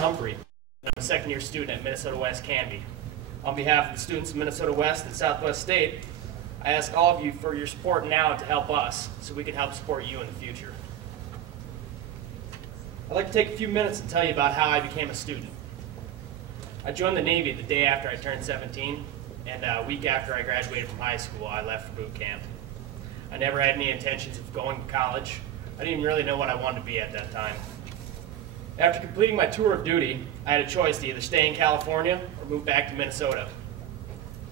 Humphrey, and I'm a second-year student at Minnesota West Canby. On behalf of the students of Minnesota West and Southwest State, I ask all of you for your support now to help us so we can help support you in the future. I'd like to take a few minutes and tell you about how I became a student. I joined the Navy the day after I turned 17, and a week after I graduated from high school, I left for boot camp. I never had any intentions of going to college. I didn't even really know what I wanted to be at that time. After completing my tour of duty, I had a choice to either stay in California or move back to Minnesota.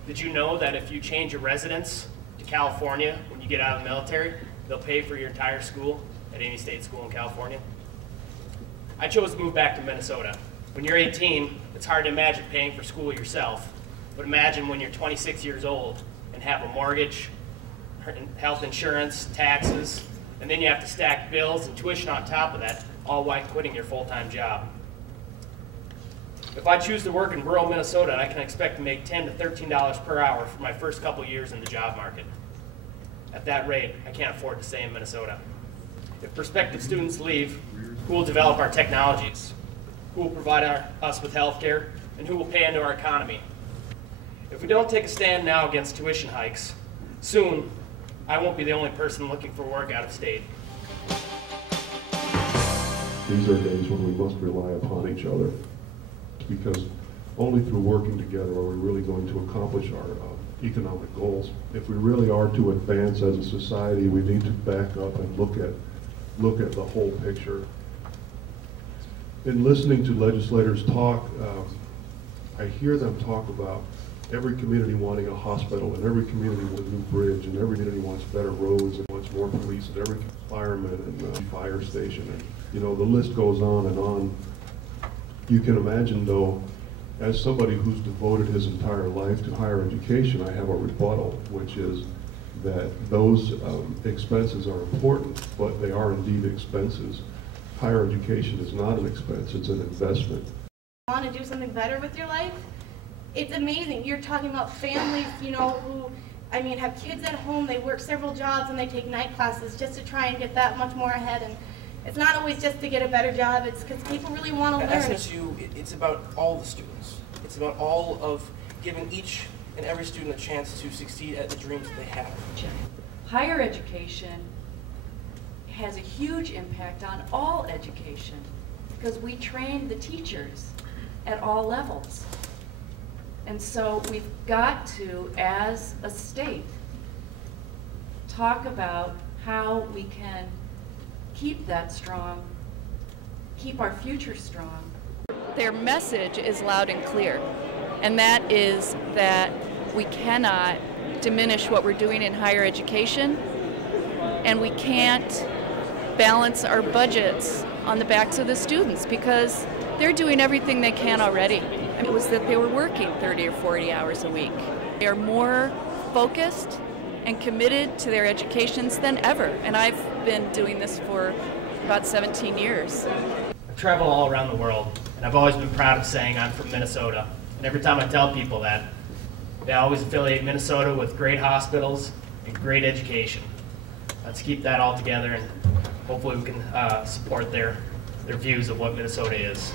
Did you know that if you change your residence to California when you get out of the military, they'll pay for your entire school at any state school in California? I chose to move back to Minnesota. When you're 18, it's hard to imagine paying for school yourself, but imagine when you're 26 years old and have a mortgage, health insurance, taxes, and then you have to stack bills and tuition on top of that, all while quitting your full-time job. If I choose to work in rural Minnesota, I can expect to make $10 to $13 per hour for my first couple years in the job market. At that rate, I can't afford to stay in Minnesota. If prospective students leave, who will develop our technologies? Who will provide us with health care? And who will pay into our economy? If we don't take a stand now against tuition hikes, soon I won't be the only person looking for work out of state. These are days when we must rely upon each other, because only through working together are we really going to accomplish our economic goals. If we really are to advance as a society, we need to back up and look at the whole picture. In listening to legislators talk, I hear them talk about every community wanting a hospital, and every community wants a new bridge, and every community wants better roads, and wants more police, and every fireman and fire station, and you know, the list goes on and on. You can imagine, though, as somebody who's devoted his entire life to higher education, I have a rebuttal, which is that those expenses are important, but they are indeed expenses. Higher education is not an expense, it's an investment. Want to do something better with your life? It's amazing. You're talking about families, you know, who, I mean, have kids at home, they work several jobs and they take night classes just to try and get that much more ahead. And it's not always just to get a better job, it's because people really want to learn. At SSU, it's about all the students. It's about all of giving each and every student a chance to succeed at the dreams that they have. Higher education has a huge impact on all education because we train the teachers at all levels. And so we've got to, as a state, talk about how we can keep that strong, keep our future strong. Their message is loud and clear, and that is that we cannot diminish what we're doing in higher education, and we can't balance our budgets on the backs of the students because they're doing everything they can already. It was that they were working 30 or 40 hours a week. They are more focused and committed to their educations than ever, and I've been doing this for about 17 years. I've traveled all around the world, and I've always been proud of saying I'm from Minnesota. And every time I tell people that, they always affiliate Minnesota with great hospitals and great education. Let's keep that all together, and hopefully we can support their views of what Minnesota is.